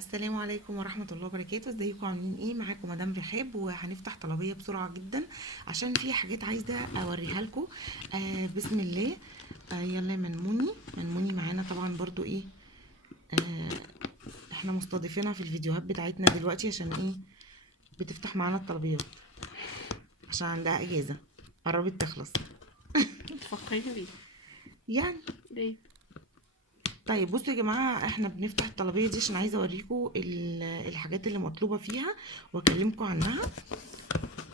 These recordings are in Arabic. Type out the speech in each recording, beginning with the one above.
السلام عليكم ورحمة الله وبركاته. ازيكم عاملين ايه؟ معاكم مدام رحاب، وهنفتح طلبية بسرعة جدا عشان في حاجات عايزة اوريها لكم. بسم الله. يلا يا منموني معانا طبعا برضو ايه. آه احنا مستضيفينها في الفيديوهات بتاعتنا دلوقتي عشان ايه بتفتح معانا الطلبيات عشان عندها اجازة قربت تخلص. تفكريني بيه يعني ليه؟ طيب بصوا يا جماعة، احنا بنفتح الطلبية دي عشان عايزة اوريكم الحاجات اللي مطلوبة فيها واكلمكم عنها.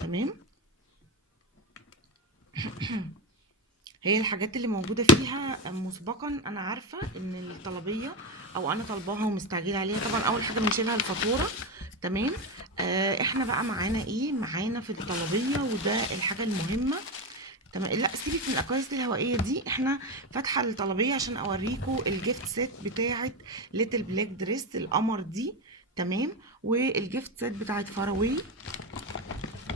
تمام. هي الحاجات اللي موجودة فيها مسبقا، انا عارفة ان الطلبية او انا طالباها ومستعجلة عليها. طبعا اول حاجة بنشيلها الفاتورة. تمام. احنا بقى معانا ايه معانا في الطلبية، وده الحاجة المهمة. تمام. لا سيبك من الاقراص الهوائية دي، احنا فاتحة الطلبية عشان اوريكم الجيفت سيت بتاعت ليتل بلاك دريس القمر دي. تمام. والجيفت سيت بتاعت فاراوي.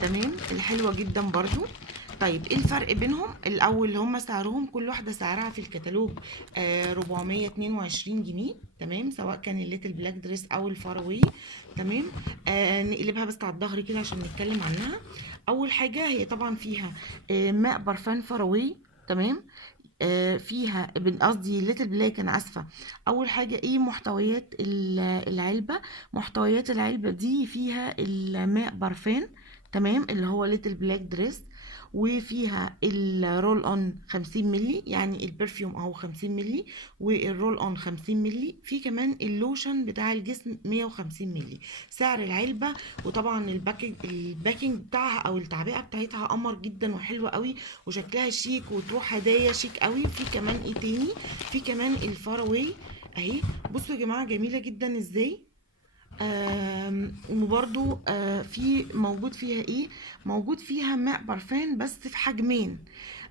تمام، الحلوة جدا برضو. طيب ايه الفرق بينهم؟ الاول هم سعرهم، كل واحدة سعرها في الكتالوج 422 جنيه. تمام، سواء كان الليتل بلاك دريس او الفاروي. تمام. نقلبها بس على الظهر كده عشان نتكلم عنها. اول حاجة هي طبعا فيها ماء برفان فاروي. تمام. فيها قصدي ليتل بلاك، انا اسفه. اول حاجه ايه محتويات العلبه؟ محتويات العلبه دي فيها الماء برفان. تمام، اللي هو ليتل بلاك دريس. وفيها الرول اون 50 ملي، يعني البرفيوم اهو 50 ملي. والرول اون 50 ملي. في كمان اللوشن بتاع الجسم 150 ملي. سعر العلبه. وطبعا الباكينج بتاعها او التعبئه بتاعتها قمر جدا وحلوه قوي، وشكلها شيك وتروح هدايا شيك قوي. في كمان ايه تاني؟ في كمان الفاراوي اهي. بصوا يا جماعه جميله جدا ازاي. وبرضو في موجود فيها ايه؟ موجود فيها ماء برفان بس في حجمين.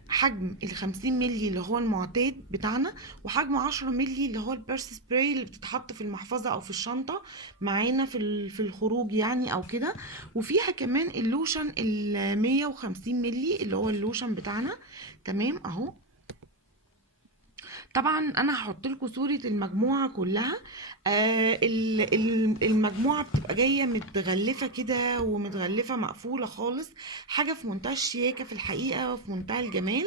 حجم ال50 ملي اللي هو المعتاد بتاعنا، وحجم 10 ملي اللي هو البيرس سبراي اللي بتتحط في المحفظة او في الشنطة معانا في الخروج يعني او كده. وفيها كمان اللوشن ال150 ملي اللي هو اللوشن بتاعنا. تمام اهو. طبعا انا هحط لكم صورة المجموعة كلها. المجموعة بتبقى جاية متغلفة كده ومتغلفة مقفولة خالص. حاجة في منتهى الشياكة في الحقيقة وفي منتهى الجمال.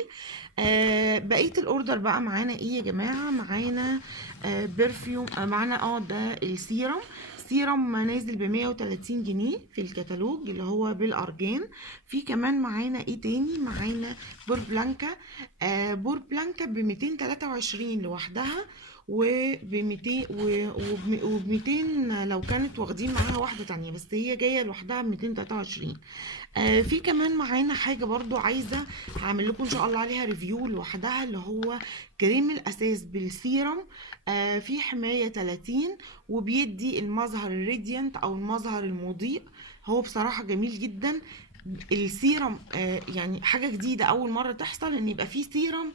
بقية الاوردر بقى معانا ايه يا جماعة؟ معانا برفيوم. معانا ده السيرم. سيرم نازل ب130 جنيه في الكتالوج اللي هو بالارجان. في كمان معانا ايه تاني؟ معانا بور بلانكا. بور بلانكا ب223 لوحدها، وب200 لو كانت واخدين معاها واحدة تانية، بس هي جاية لوحدها ب223. في كمان معانا حاجة برضو عايزة هعمل لكم ان شاء الله عليها ريفيو لوحدها، اللي هو كريم الاساس بالسيرم. في حماية 30، وبيدي المظهر الراديانت او المظهر المضيء. هو بصراحة جميل جدا السيرم. يعني حاجة جديدة أول مرة تحصل إن يبقى فيه سيرم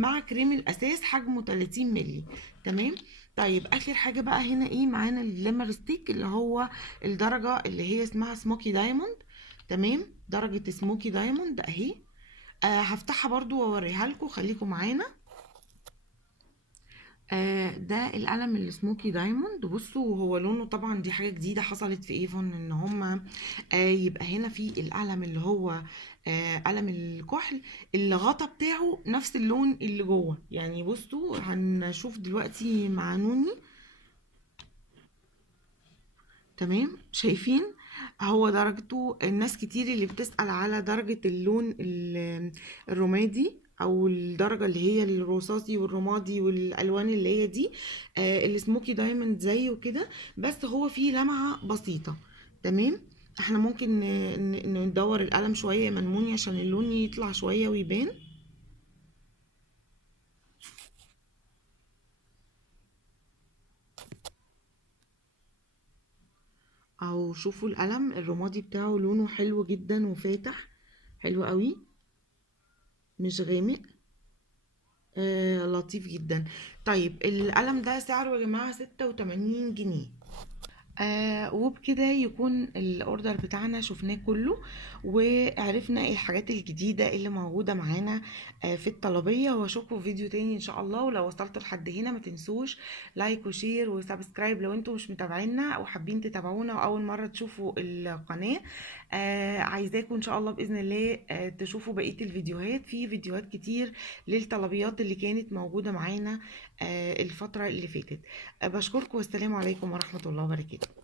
مع كريم الأساس حجمه 30 ملي. تمام. طيب آخر حاجة بقى هنا إيه معانا؟ الليمر ستيك اللي هو الدرجة اللي هي اسمها سموكي دايموند. تمام، درجة سموكي دايموند أهي. هفتحها برضو وأوريها لكم، خليكم معانا. ده القلم السموكي دايموند. بصوا هو لونه طبعا دي حاجة جديدة حصلت في ايفون ان هما يبقى هنا في القلم اللي هو قلم الكحل. الغطا بتاعه نفس اللون اللي جوه. يعني بصوا هنشوف دلوقتي مع نوني. تمام، شايفين؟ هو درجته، الناس كتير اللي بتسأل على درجة اللون الرمادي او الدرجة اللي هي الرصاصي والرمادي والالوان اللي هي دي. السموكي دايموند زيه كده، بس هو فيه لمعة بسيطة. تمام. احنا ممكن ندور القلم شوية يا منموني عشان اللون يطلع شوية ويبان. او شوفوا القلم الرمادي بتاعه لونه حلو جدا وفاتح، حلو قوي، مش غامق. لطيف جدا. طيب القلم ده سعره يا جماعة 86 جنيه. وبكده يكون الاوردر بتاعنا شفناه كله، وعرفنا ايه الحاجات الجديدة اللي موجودة معانا في الطلبية. واشوفكم في فيديو تاني ان شاء الله. ولو وصلتوا لحد هنا ما تنسوش لايك وشير وسبسكرايب لو انتم مش متابعينا او حابين تتابعونا واول مرة تشوفوا القناة. عايزاكم ان شاء الله باذن الله تشوفوا بقية الفيديوهات، في فيديوهات كتير للطلبيات اللي كانت موجودة معانا الفترة اللي فاتت. بشكركم والسلام عليكم ورحمة الله وبركاته.